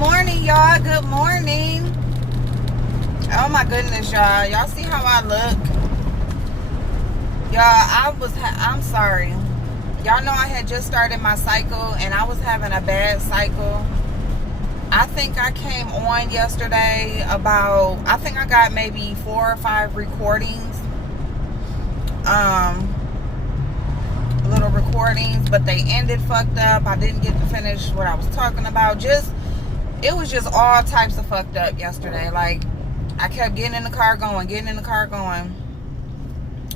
morning, y'all. Good morning. Oh my goodness, y'all. Y'all see how I look? Y'all, I'm sorry. Y'all know I had just started my cycle and I was having a bad cycle. I think I came on yesterday I think I got maybe 4 or 5 recordings. Little recordings, but they ended fucked up. I didn't get to finish what I was talking about. It was just all types of fucked up yesterday. Like, I kept getting in the car going.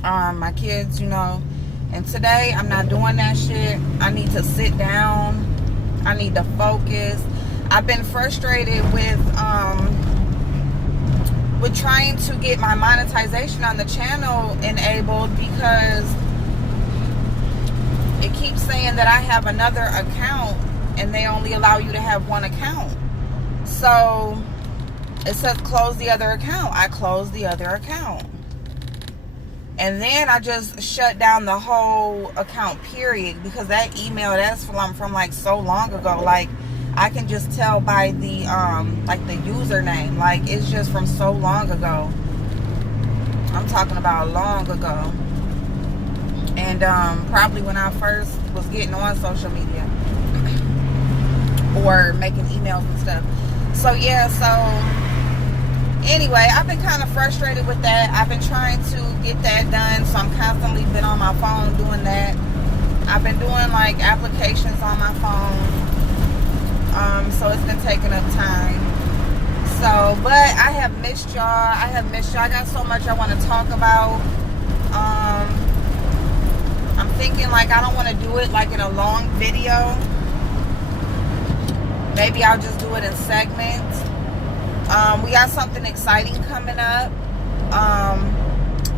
My kids, and today I'm not doing that shit. I need to sit down. I need to focus. I've been frustrated with trying to get my monetization on the channel enabled because it keeps saying that I have another account and they only allow you to have one account. So it says close the other account. I closed the other account. And then I just shut down the whole account, period, because that email, that's from like so long ago. Like, I can just tell by the the username. Like, it's just from so long ago. I'm talking about long ago. And probably when I first was getting on social media or making emails and stuff. So yeah, anyway, I've been kind of frustrated with that. I've been trying to get that done, so I'm constantly been on my phone doing that. I've been doing like applications on my phone. So it's been taking up time. So, but I have missed y'all. I got so much I want to talk about. I'm thinking like I don't want to do it like in a long video. Maybe I'll just do it in segments. We got something exciting coming up.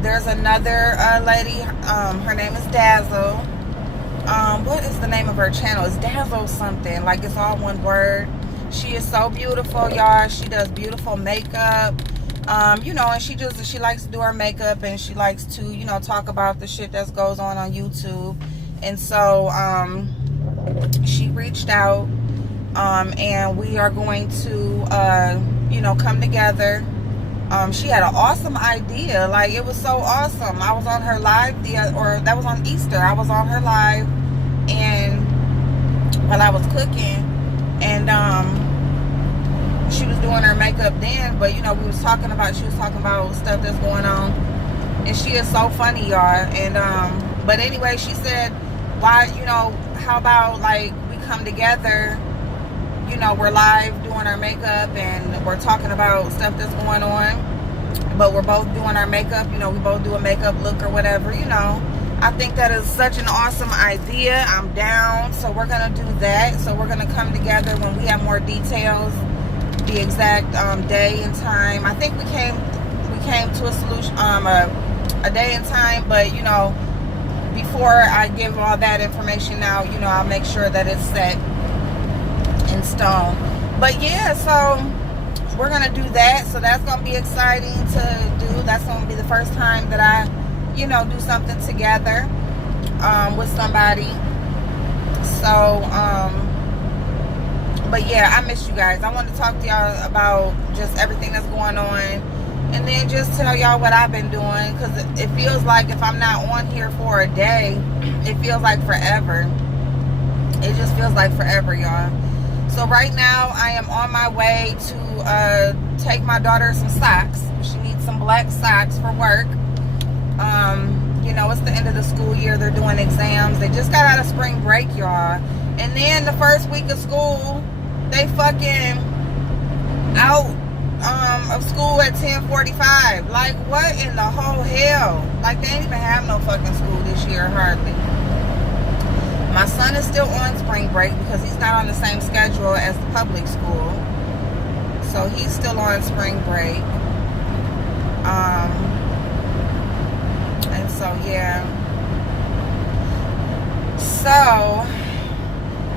There's another lady. Her name is Dazzle. What is the name of her channel? It's Dazzle something. Like, it's all one word. She is so beautiful, y'all. She does beautiful makeup. And she likes to do her makeup, and she likes to, talk about the shit that goes on YouTube. And so, she reached out, and we are going to, come together. She had an awesome idea. Like, it was so awesome. I was on her live, that was on Easter. I was on her live, and while I was cooking, and, she was doing her makeup then, but she was talking about stuff that's going on, and she is so funny, y'all. And but anyway, she said, why, how about like we come together, we're live doing our makeup and we're talking about stuff that's going on, but we're both doing our makeup, we both do a makeup look or whatever. I think that is such an awesome idea. I'm down. So we're gonna do that. So we're gonna come together when we have more details, the exact day and time. I think we came to a solution, a day and time, but before I give all that information out, I'll make sure that it's set in stone. But yeah, so we're gonna do that. So that's gonna be exciting to do. That's gonna be the first time that I do something together with somebody. So but yeah, I miss you guys. I want to talk to y'all about just everything that's going on, and then just tell y'all what I've been doing, because it feels like if I'm not on here for a day, it feels like forever. It just feels like forever, y'all. So right now I am on my way to take my daughter some socks. She needs some black socks for work. It's the end of the school year. They're doing exams. They just got out of spring break, y'all. And then the first week of school, they fucking out of school at 10:45. Like, what in the whole hell? Like, they ain't even have no fucking school this year, hardly. My son is still on spring break because he's not on the same schedule as the public school. So he's still on spring break. And so, yeah. So,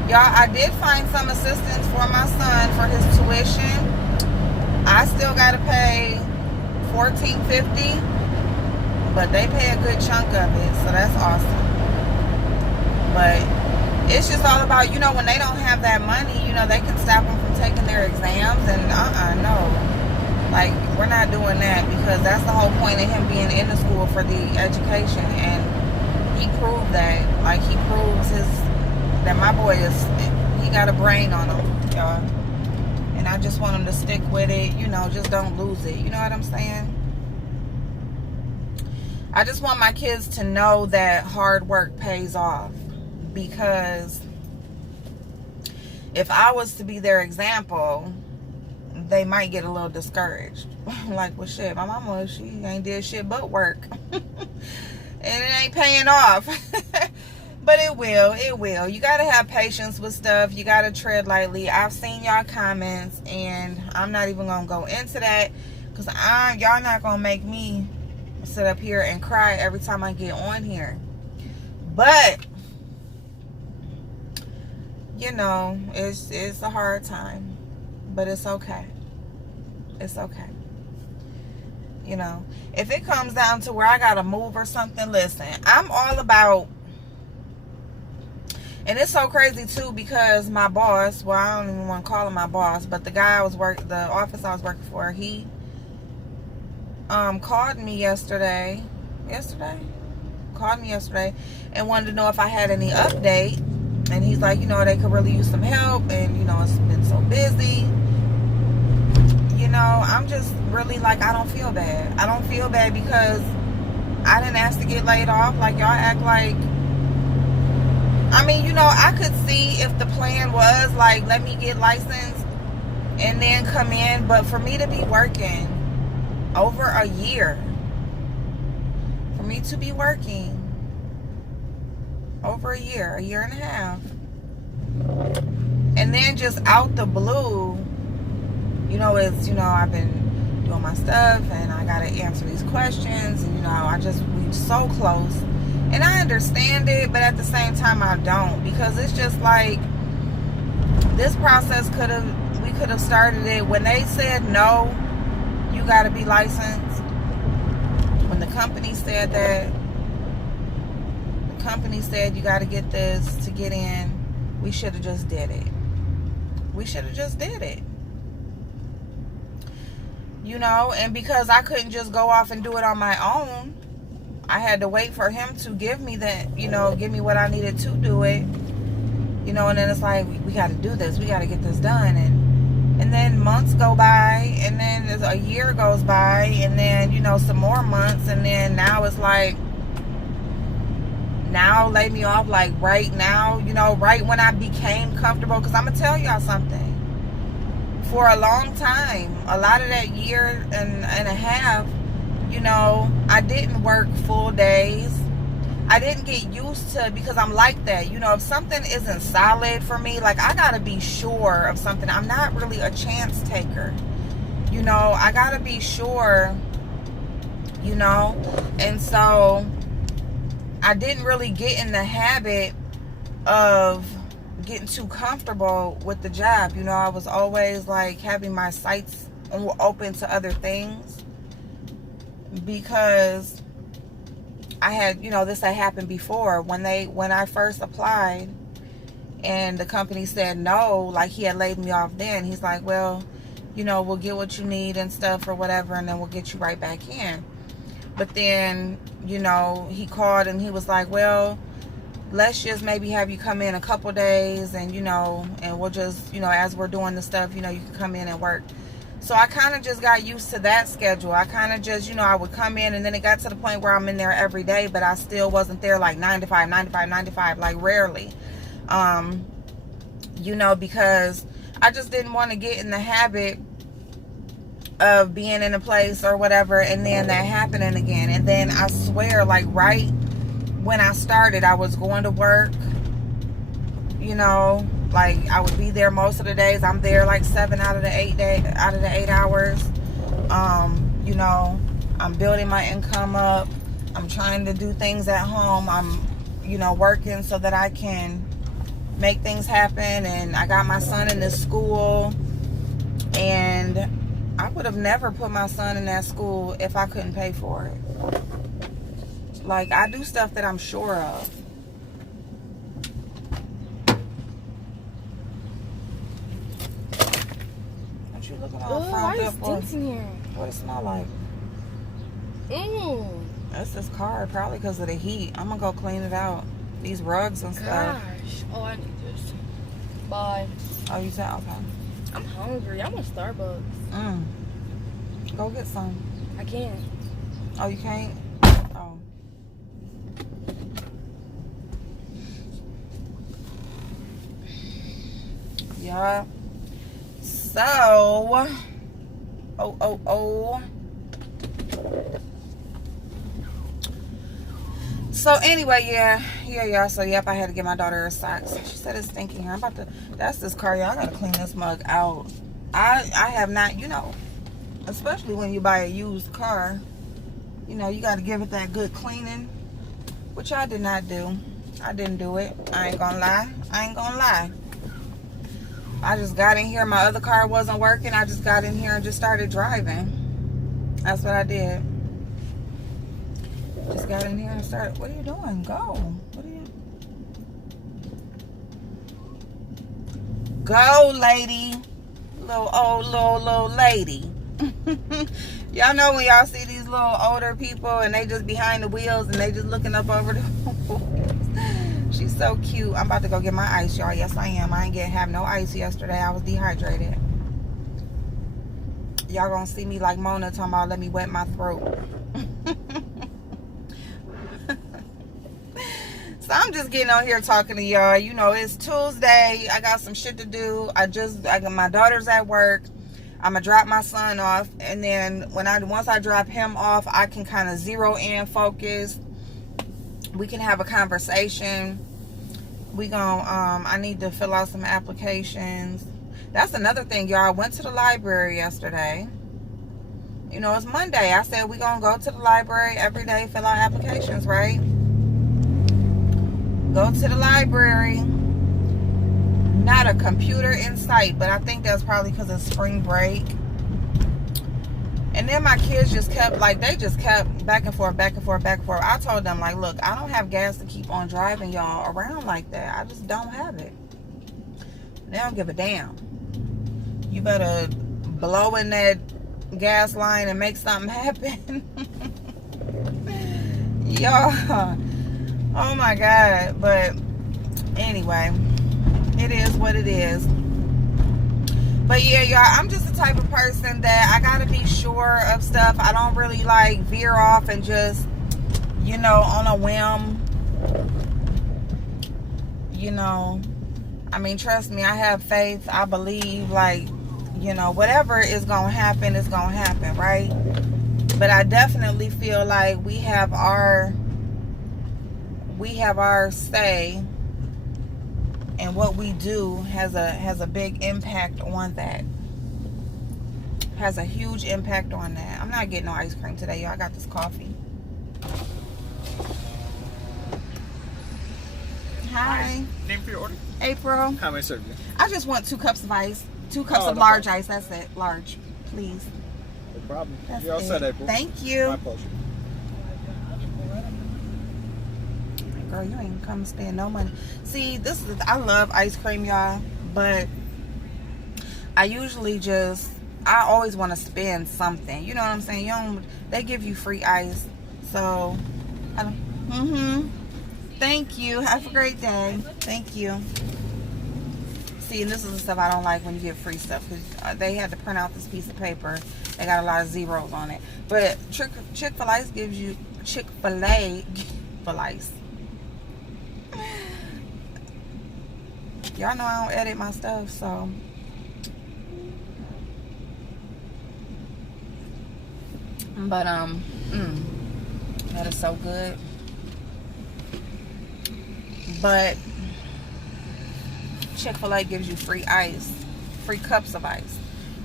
y'all, I did find some assistance for my son for his tuition. I still got to pay $14.50, but they pay a good chunk of it, so that's awesome. But it's just all about, when they don't have that money, they can stop them from taking their exam. and no. Like, we're not doing that, because that's the whole point of him being in the school, for the education. And he proved that. Like, he proves that my boy he got a brain on him, y'all. And I just want him to stick with it, you know, just don't lose it. You know what I'm saying? I just want my kids to know that hard work pays off, because if I was to be their example, they might get a little discouraged. Like, well, shit, my mama, she ain't did shit but work. And it ain't paying off. But it will. You got to have patience with stuff. You got to tread lightly. I've seen y'all comments, and I'm not even going to go into that, because y'all not going to make me sit up here and cry every time I get on here. But, you know, it's a hard time. But it's okay. It's okay. You know, if it comes down to where I got to move or something, listen, I'm all about... And it's so crazy too, because my boss, well, I don't even want to call him my boss, but the guy the office I was working for, he called me yesterday and wanted to know if I had any update. And he's like, you know, they could really use some help, and you know, it's been so busy. You know, I'm just really like, I don't feel bad. I don't feel bad, because I didn't ask to get laid off. Like, y'all act like, I mean, you know, I could see if the plan was like, let me get licensed and then come in. But for me to be working over a year, over a year and a half, and then just out the blue, you know, I've been doing my stuff, and I gotta answer these questions, and you know, we so close. And I understand it, but at the same time, I don't. Because it's just like, this process we could have started it when they said, no, you got to be licensed. When the company said that, the company said you got to get this to get in, we should have just did it. You know, and because I couldn't just go off and do it on my own, I had to wait for him to give me what I needed to do it. You know, and then it's like, we got to do this. We got to get this done. And then months go by, and then a year goes by, and then, you know, some more months. And then now it's like, now lay me off, like right now, you know, right when I became comfortable. Because I'm going to tell y'all something. For a long time, a lot of that year and a half, you know, I didn't work full days. I didn't get used to, because I'm like that. You know, if something isn't solid for me, like, I got to be sure of something. I'm not really a chance taker. You know, I got to be sure, you know. And so I didn't really get in the habit of getting too comfortable with the job. You know, I was always like having my sights open to other things, because I had, you know, this had happened before when I first applied, and the company said no, like he had laid me off then. He's like, well, you know, we'll get what you need and stuff or whatever, and then we'll get you right back in. But then, you know, he called and he was like, well, let's just maybe have you come in a couple days, and, you know, and we'll just, you know, as we're doing the stuff, you know, you can come in and work. So I kind of just got used to that schedule. I kind of just, you know, I would come in, and then it got to the point where I'm in there every day, but I still wasn't there like 9 to 5, like rarely. You know, because I just didn't want to get in the habit of being in a place or whatever, and then that happening again. And then I swear, like right when I started, I was going to work, you know, like I would be there most of the days. I'm there like 7 out of the 8 hours. You know, I'm building my income up. I'm trying to do things at home. I'm, you know, working so that I can make things happen. And I got my son in this school, and I would have never put my son in that school if I couldn't pay for it. Like, I do stuff that I'm sure of. you looking all why frowned it up for? stinks in here? What it smell like? That's this car, probably because of the heat. I'm gonna go clean it out. These rugs and stuff. Gosh. Oh, I need this. Bye. Oh, you said okay. I'm hungry. I want Starbucks. Go get some. I can't. Oh, you can't? Oh. Yeah. So. So anyway, yeah, y'all. So yep, I had to get my daughter her socks. She said it's stinking here. I'm about to. That's this car, y'all. I gotta clean this mug out. I have not, you know, especially when you buy a used car, you know, you gotta give it that good cleaning, which I did not do. I didn't do it. I ain't gonna lie. I just got in here. My other car wasn't working. I just got in here and just started driving. That's what I did. Just got in here and started. What are you doing? Go. What are you? Go, lady. Little lady. Y'all know when y'all see these little older people and they just behind the wheels and they just looking up over the wheels. She's so cute. I'm about to go get my ice, y'all. Yes, I am. I ain't have no ice yesterday. I was dehydrated. Y'all gonna see me like Mona talking about let me wet my throat. So I'm just getting on here talking to y'all. You know, it's Tuesday. I got some shit to do. I got my daughter's at work. I'm gonna drop my son off, and then once I drop him off, I can kind of zero in, focus. We can have a conversation. I need to fill out some applications. That's another thing, y'all. I went to the library yesterday. You know, it's Monday. I said we gonna go to the library every day, fill out applications, right? Go to the library. Not a computer in sight, but I think that's probably because of spring break. And then my kids just kept back and forth. I told them, like, look, I don't have gas to keep on driving y'all around like that. I just don't have it. They don't give a damn. You better blow in that gas line and make something happen. Y'all. Oh my God. But anyway, it is what it is. But yeah, y'all, I'm just the type of person that I gotta be sure of stuff. I don't really like veer off and just, you know, on a whim. You know, I mean, trust me, I have faith. I believe, like, you know, whatever is gonna happen is gonna happen, right? But I definitely feel like we have our say, and what we do has a big impact on that. Has a huge impact on that. I'm not getting no ice cream today, y'all. I got this coffee. Hi. Name for your order? April. How may I serve you? I just want 2 cups of ice. 2 cups of large ice. That's it. Large, please. No problem. That's You're all set, April. Thank you. My pleasure. Girl, you ain't come spend no money. See, I love ice cream, y'all, but I always want to spend something. You know what I'm saying? They give you free ice, so Thank you. Have a great day. Thank you. See, and this is the stuff I don't like when you get free stuff, because they had to print out this piece of paper. They got a lot of zeros on it. But Chick-fil-A gives you Chick-fil-A ice. Y'all know I don't edit my stuff, so but that is so good. But Chick-fil-A gives you free ice, free cups of ice.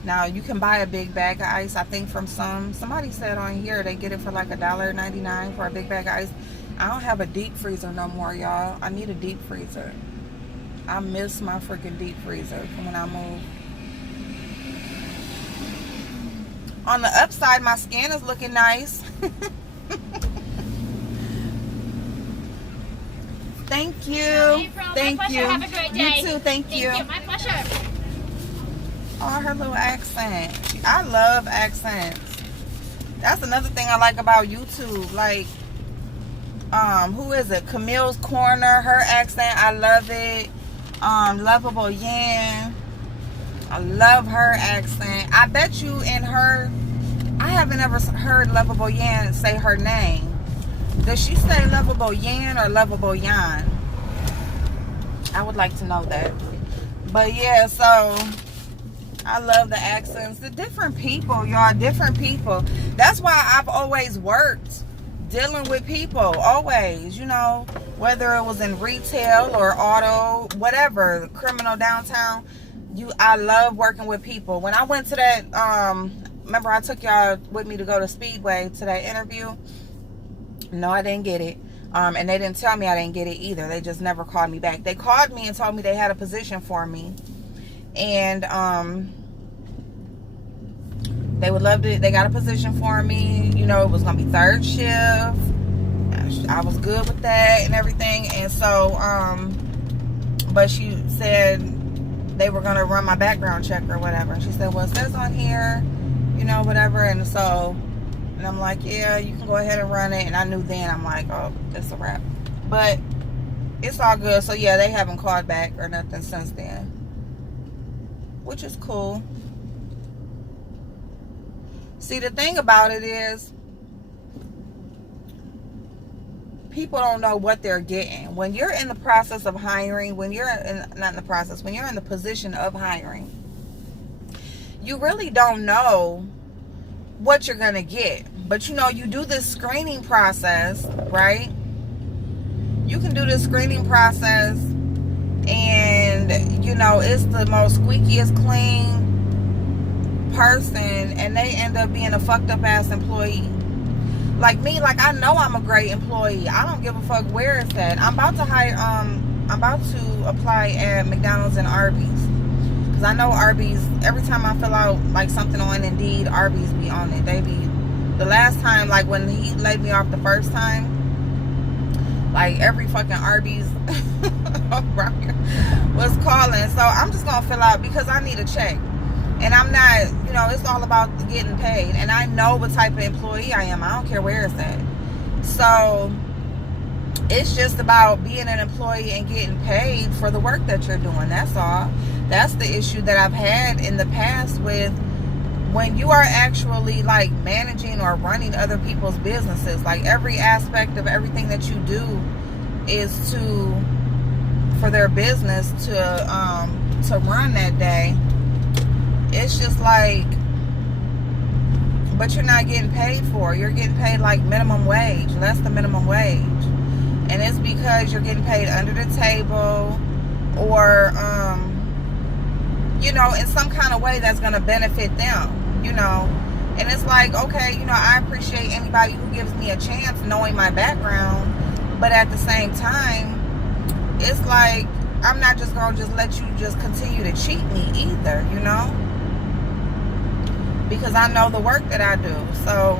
Now you can buy a big bag of ice. I think from somebody said on here they get it for like $1.99 for a big bag of ice. I don't have a deep freezer no more, y'all. I need a deep freezer. I miss my freaking deep freezer from when I moved. On the upside, my skin is looking nice. Thank you. No problem. Thank My pleasure. you. Have a great day. You too. Thank you. My pleasure. Oh, her little accent. I love accents. That's another thing I like about YouTube. Like, who is it? Camille's Corner. Her accent, I love it. Lovable Yan. I love her accent. I bet you in her, I haven't ever heard Lovable Yan say her name. Does she say Lovable Yan or Lovable Yan? I would like to know that. But yeah, so I love the accents. The different people, y'all, different people. That's why I've always worked dealing with people, always, you know, whether it was in retail or auto, whatever, criminal downtown. I love working with people. When I went to that, remember I took y'all with me to go to Speedway to that interview? No, I didn't get it. And they didn't tell me I didn't get it either. They just never called me back. They called me and told me they had a position for me. And they would love to, they got a position for me. You know, it was going to be third shift. I was good with that and everything. And so, but she said they were going to run my background check or whatever. And she said, well, it says on here, you know, whatever. And so, and I'm like, yeah, you can go ahead and run it. And I knew then, I'm like, oh, it's a wrap. But it's all good. So yeah, they haven't called back or nothing since then, which is cool. See, the thing about it is, people don't know what they're getting. When you're in the process of hiring, when you're in, not in the process, when you're in the position of hiring, you really don't know what you're gonna get. But you know, you do this screening process, right? You can do this screening process, and you know, it's the most squeakiest clean person, and they end up being a fucked up ass employee. Like me, like I know I'm a great employee. I don't give a fuck where it's at. I'm about to hire, I'm about to apply at McDonald's and Arby's. Cause I know Arby's, every time I fill out like something on Indeed, Arby's be on it. They be, the last time, like when he laid me off the first time, like every fucking Arby's was calling. So I'm just gonna fill out because I need a check. And I'm not, you know, it's all about getting paid. And I know what type of employee I am. I don't care where it's at. So it's just about being an employee and getting paid for the work that you're doing. That's all. That's the issue that I've had in the past with when you are actually like managing or running other people's businesses. Like every aspect of everything that you do is for their business to run that day. It's just like, but you're not getting paid for it. You're getting paid like minimum wage. That's the minimum wage. And it's because you're getting paid under the table or, you know, in some kind of way that's going to benefit them, you know. And it's like, okay, you know, I appreciate anybody who gives me a chance knowing my background. But at the same time, it's like, I'm not just going to just let you just continue to cheat me either, you know. Because I know the work that I do. So,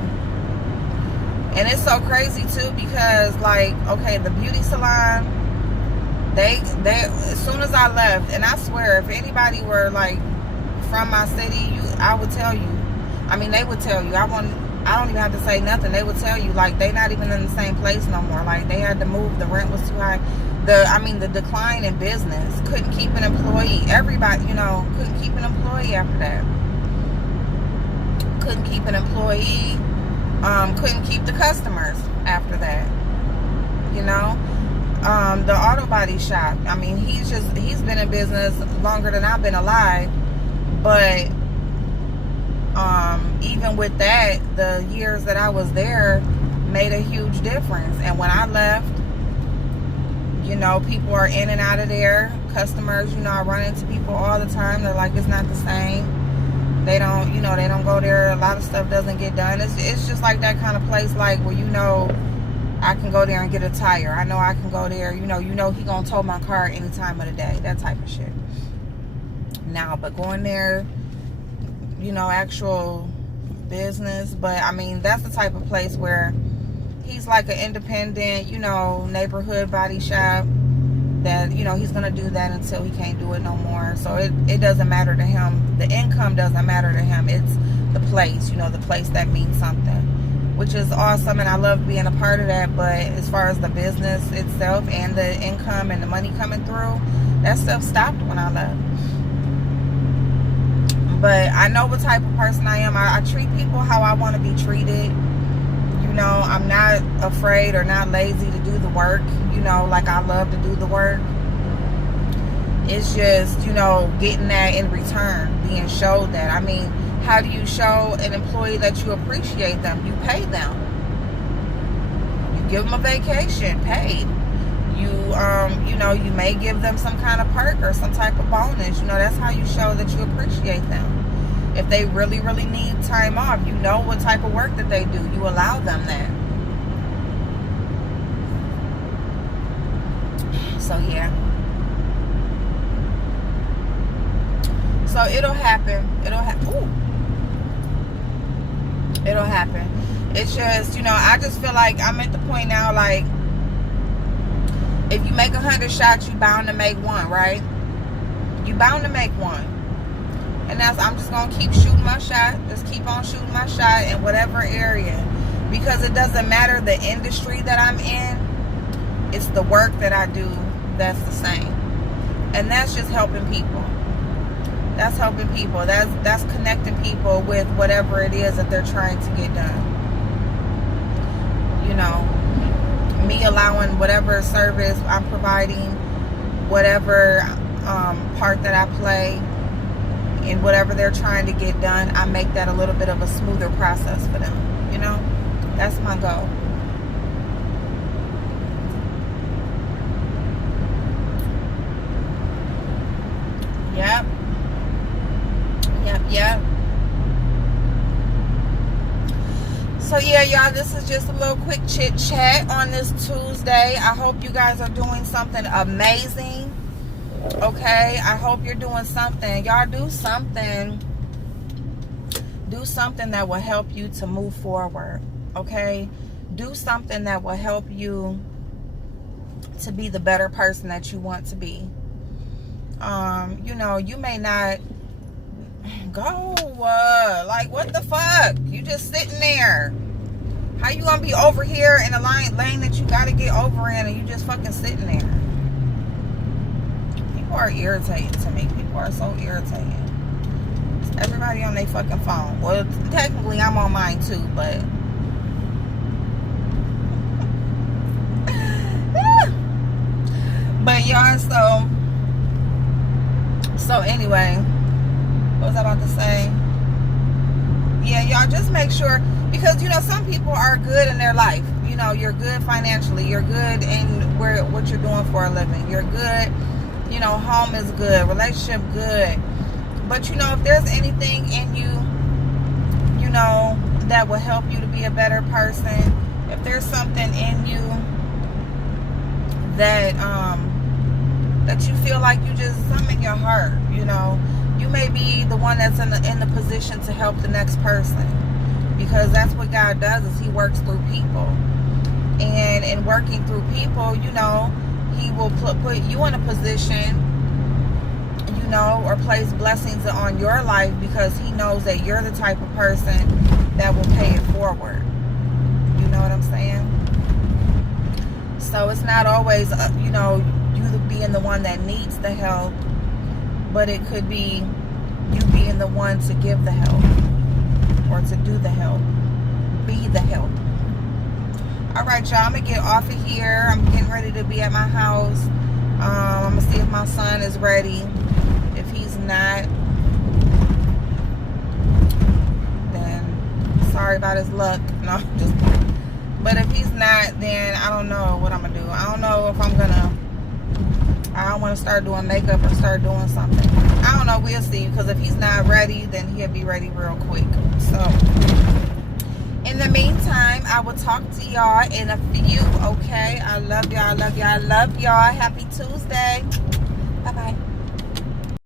and it's so crazy too because like, okay, the beauty salon, they as soon as I left, and I swear if anybody were like from my city, I would tell you. I mean, they would tell you. I don't even have to say nothing. They would tell you like they not even in the same place no more. Like they had to move. The rent was too high. The decline in business. Couldn't keep an employee. Everybody, you know, couldn't keep an employee after that. Couldn't keep an employee. Couldn't keep the customers after that. You know, the auto body shop. I mean, he's been in business longer than I've been alive, but even with that, the years that I was there made a huge difference. And when I left, you know, people are in and out of there. Customers, you know, I run into people all the time. They're like, it's not the same. They don't, you know, they don't go there. A lot of stuff doesn't get done. It's just like that kind of place, like where, you know, I can go there and get a tire. I know I can go there. You know he gonna tow my car any time of the day. That type of shit. Now, but going there, you know, actual business. But I mean, that's the type of place where he's like an independent, you know, neighborhood body shop that, you know, he's going to do that until he can't do it no more. So it doesn't matter to him. The income doesn't matter to him. It's the place, you know, the place that means something, which is awesome. And I love being a part of that. But as far as the business itself and the income and the money coming through, that stuff stopped when I left. But I know what type of person I am. I treat people how I want to be treated. You know, I'm not afraid or not lazy to do the work. You know, like I love to do the work. It's just, you know, getting that in return, being showed that. I mean, how do you show an employee that you appreciate them? You pay them. You give them a vacation, paid. You know, you may give them some kind of perk or some type of bonus. You know, that's how you show that you appreciate them. If they really, really need time off, you know what type of work that they do. You allow them that. So, yeah. So, it'll happen. It'll happen. It'll happen. It's just, you know, I just feel like I'm at the point now, like, if you make 100 shots, you bound to make one, right? You bound to make one. And I'm just going to keep shooting my shot. Just keep on shooting my shot in whatever area. Because it doesn't matter the industry that I'm in. It's the work that I do that's the same. And that's just helping people. That's helping people. That's connecting people with whatever it is that they're trying to get done. You know, me allowing whatever service I'm providing, whatever part that I play in whatever they're trying to get done, I make that a little bit of a smoother process for them. You know, that's my goal. Yep. So yeah, y'all, this is just a little quick chit chat on this Tuesday. I hope you guys are doing something amazing. Okay, I hope you're doing something. Y'all do something. Do something that will help you to move forward. Okay, do something that will help you to be the better person that you want to be. You know, you may not go, like, what the fuck? You just sitting there. How you gonna be over here in a lane that you gotta get over in, and you just fucking sitting there? People are irritating to me. People are so irritating. Everybody on their fucking phone. Well, technically I'm on mine too, but but y'all, so anyway, what was I about to say? Yeah, y'all, just make sure, because, you know, some people are good in their life. You know, you're good financially. You're good in what you're doing for a living. You're good. You know, home is good. Relationship good. But, you know, if there's anything in you, you know, that will help you to be a better person, if there's something in you that that you feel like you just, something in your heart, you know, you may be the one that's in the position to help the next person, because that's what God does, is He works through people. And in working through people, you know, He will put you in a position, you know, or place blessings on your life, because He knows that you're the type of person that will pay it forward. You know what I'm saying? So it's not always, you know, you being the one that needs the help, but it could be you being the one to give the help, or to do the help, be the help. All right, y'all, I'm gonna get off of here. I'm getting ready to be at my house. I'm gonna see if my son is ready. If he's not, then sorry about his luck. No, just, but if he's not, then I don't know what I'm gonna do. I don't know if I'm gonna, I don't want to start doing makeup or start doing something. I don't know. We'll see. Because if he's not ready, then he'll be ready real quick. So, in the meantime, I will talk to y'all in a few. Okay? I love y'all. I love y'all. I love y'all. Happy Tuesday.